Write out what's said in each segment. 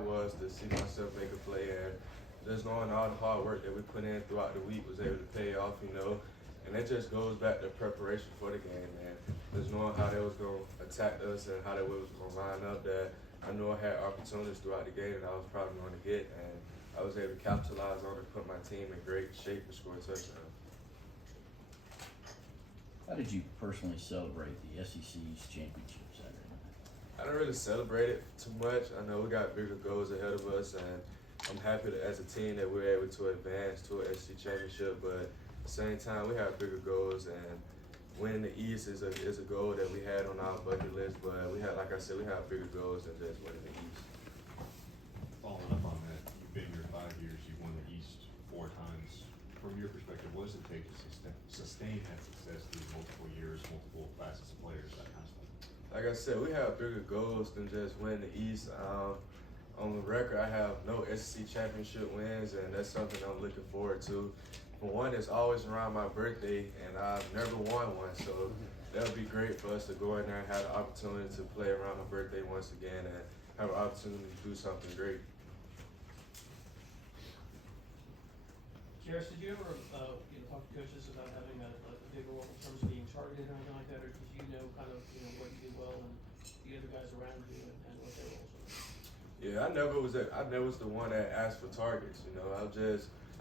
was to see myself make a play, and just knowing all the hard work that we put in throughout the week was able to pay off, and it just goes back to preparation for the game, man. Just knowing how they was going to attack us and how they was going to line up, that I knew I had opportunities throughout the game that I was probably going to get, and I was able to capitalize on it, put my team in great shape and score a touchdown. How did you personally celebrate the SEC's championship Saturday night? I don't really celebrate it too much. I know we got bigger goals ahead of us, and I'm happy that as a team that we're able to advance to an SEC championship, but at the same time, we have bigger goals, and winning the East is a goal that we had on our bucket list, but like I said, we have bigger goals than just winning the East. Following up on that, you've been here 5 years, you've won the East 4 times. From your perspective, what does it take to sustain that success through multiple years, multiple classes of players, that kind of stuff? Like I said, we have bigger goals than just winning the East. On the record, I have no SEC championship wins, and that's something I'm looking forward to. For one, it's always around my birthday, and I've never won one, so that would be great for us to go in there and have the opportunity to play around my birthday once again and have an opportunity to do something great. Kearis, did you ever talk to coaches about having a big role in terms of being targeted or anything like that, or did you know kind of what you do well and the other guys around you and what their roles are? Yeah, I never was the one that asked for targets.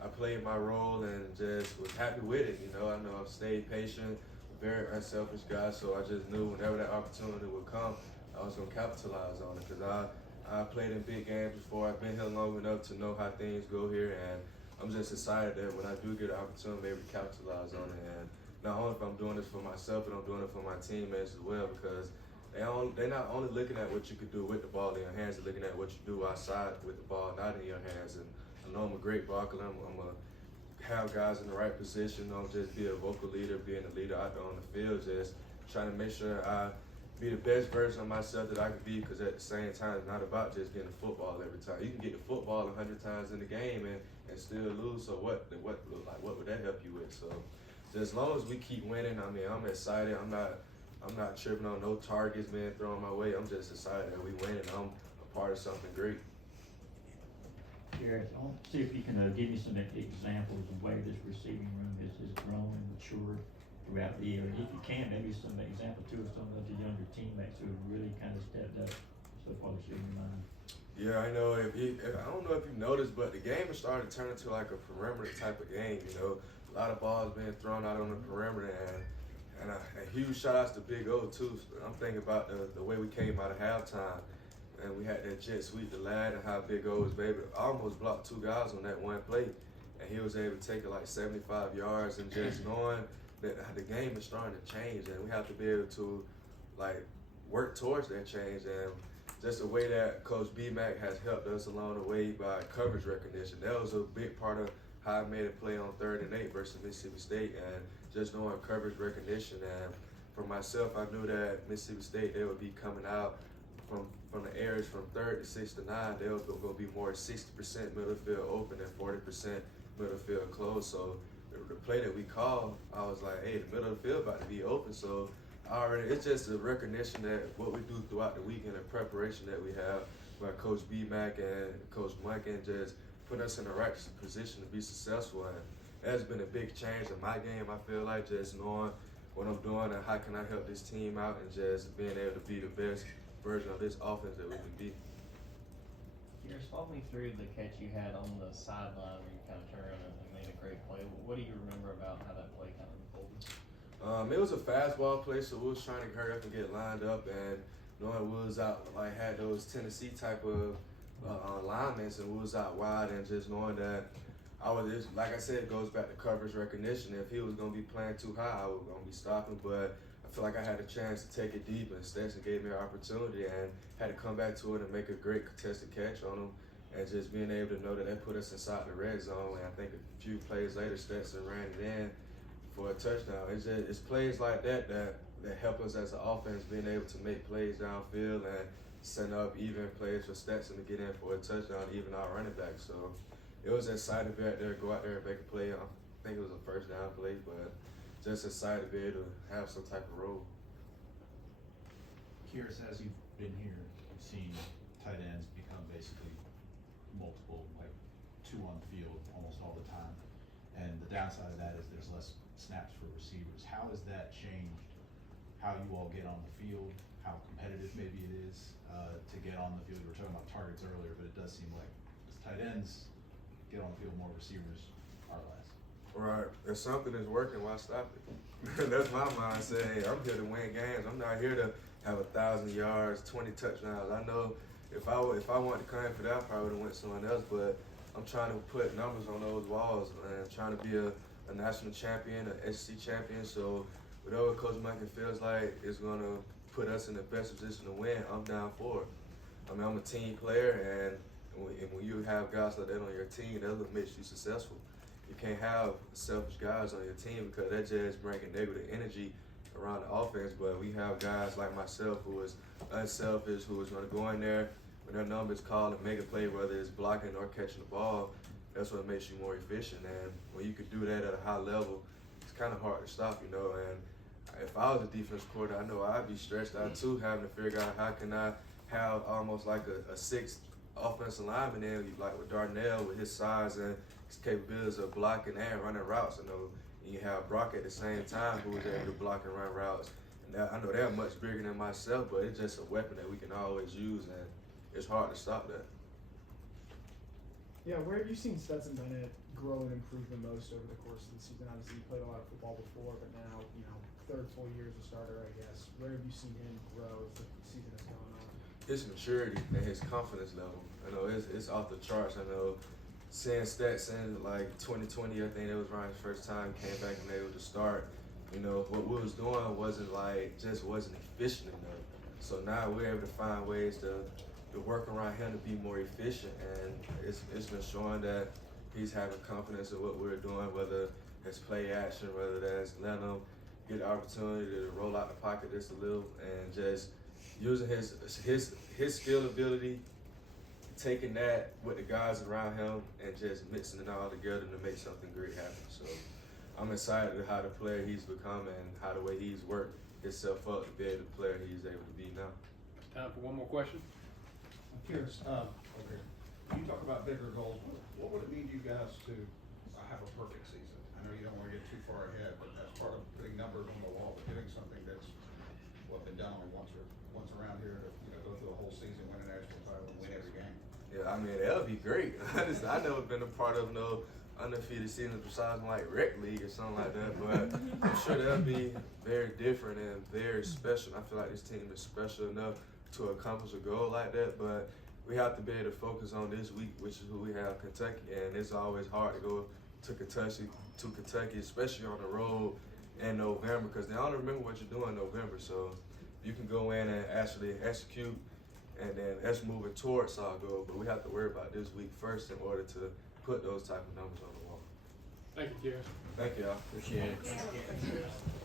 I played my role and just was happy with it. I know I've stayed patient, very unselfish guy, so I just knew whenever that opportunity would come, I was gonna capitalize on it because I played in big games before. I've been here long enough to know how things go here, and I'm just excited that when I do get an opportunity, maybe capitalize on it. And not only if I'm doing this for myself, but I'm doing it for my teammates as well, because they're not only looking at what you can do with the ball in your hands, they're looking at what you do outside with the ball not in your hands. And I know I'm a great blocker. I'm going to have guys in the right position. I'm just be a vocal leader, being a leader out there on the field, just trying to make sure I be the best version of myself that I can be, because at the same time, it's not about just getting the football every time. You can get the football 100 times in the game and still lose, so what would that help you with? So just as long as we keep winning, I'm excited. I'm not tripping on no targets being thrown my way. I'm just excited that we win and I'm a part of something great. Kearis, I want to see if you can give me some examples of the way this receiving room has grown and matured throughout the year. And if you can, maybe some example too of some of the younger teammates who have really kind of stepped up so far this year in your mind. Yeah, I know. I don't know if you noticed, but the game is starting to turn into like a perimeter type of game. A lot of balls being thrown out on the perimeter, and a huge shout outs to Big O too. I'm thinking about the way we came out of halftime, and we had that jet sweep the lad, and how Big O was able to almost block 2 guys on that one play, and he was able to take it like 75 yards, and just knowing that the game is starting to change, and we have to be able to work towards that change. And just the way that Coach B-Mac has helped us along the way by coverage recognition. That was a big part of how I made a play on 3rd and 8 versus Mississippi State, and just knowing coverage recognition. And for myself, I knew that Mississippi State, they would be coming out from the areas from 3rd to 6th to 9. They were going to be more 60% middle field open and 40% middle field closed. So the play that we called, I was like, hey, the middle of the field about to be open. So it's just a recognition that what we do throughout the weekend and preparation that we have by Coach B-Mac and Coach Munkin just put us in the right position to be successful. And that's been a big change in my game. I feel like just knowing what I'm doing and how can I help this team out, and just being able to be the best version of this offense that we can be. Kearis, walk me through the catch you had on the sideline where you kind of turned and made a great play. What do you remember about how that play kind of unfolded? It was a fastball play, so we was trying to hurry up and get lined up, and knowing we was out, had those Tennessee type of linemen, and we was out wide, and just knowing that like I said, it goes back to coverage recognition. If he was going to be playing too high, I was going to be stopping, but I feel like I had a chance to take it deep, and Stetson gave me an opportunity and had to come back to it and make a great contested catch on him, and just being able to know that put us inside the red zone. And I think a few plays later, Stetson ran it in for a touchdown. It's plays like that help us as an offense, being able to make plays downfield and send up even plays for Stetson to get in for a touchdown, even our running back. So it was exciting to be out there, go out there and make a play. I think it was a first down play, but just excited to be able to have some type of role. Kearis, as you've been here, you've seen tight ends become basically two on the field almost all the time. And the downside of that is there's less snaps for receivers. How has that changed how you all get on the field, how competitive maybe it is to get on the field? We were talking about targets earlier, but it does seem like as tight ends get on the field, more receivers are less. Right. If something is working, why stop it? That's my mindset. Hey, I'm here to win games. I'm not here to have 1,000 yards, 20 touchdowns. I know if I wanted to come for that, I probably would have went someone else. But I'm trying to put numbers on those walls and trying to be a national champion, an SEC champion. So whatever Coach Michael feels like is going to put us in the best position to win, I'm down for it. I mean, I'm a team player, and when you have guys like that on your team, that's what makes you successful. You can't have selfish guys on your team because that just bringing negative energy around the offense. But we have guys like myself who is unselfish, who is going to go in there when their number is called and make a play, whether it's blocking or catching the ball. That's what makes you more efficient. And when you can do that at a high level, it's kind of hard to stop, you know. And if I was a defense coordinator, I know I'd be stressed out too, having to figure out how can I have almost like a sixth offensive lineman in, like with Darnell with his size and his capabilities of blocking and running routes. You know, and you have Brock at the same time who is able to block and run routes. And I know they're much bigger than myself, but it's just a weapon that we can always use, and it's hard to stop that. Yeah, where have you seen Stetson Bennett grow and improve the most over the course of the season? Obviously, you played a lot of football before, but now, you know, third full year as a starter, I guess. Where have you seen him grow as the season has gone on? His maturity and his confidence level, you know, it's off the charts. I know seeing Stetson like 2020, I think it was Ryan's first time, came back and able to start. You know, what we was doing wasn't efficient enough. So now we're able to find ways to work around him to be more efficient, and it's been showing that he's having confidence in what we're doing, whether it's play action, whether that's letting him get the opportunity to roll out the pocket just a little, and just using his skill ability, taking that with the guys around him and just mixing it all together to make something great happen. So I'm excited at how the player he's become and how the way he's worked himself up to be able to player he's able to be now. Time for one more question. Kearis, okay. You talk about bigger goals. What would it mean to you guys to have a perfect season? I know you don't want to get too far ahead, but that's part of putting numbers on the wall, but getting something that's been done only once around here to go through a whole season, win a national title, and win every game. Yeah, I mean that would be great. I've never been a part of no undefeated season besides like rec league or something like that, but I'm sure that'll be very different and very special. I feel like this team is special enough to accomplish a goal like that, but we have to be able to focus on this week, which is who we have, Kentucky, and it's always hard to go to Kentucky, especially on the road in November, because they only remember what you're doing in November. So you can go in and actually execute, and then that's moving towards our goal. But we have to worry about this week first in order to put those type of numbers on the wall. Thank you, Kearis. Thank y'all. Appreciate it.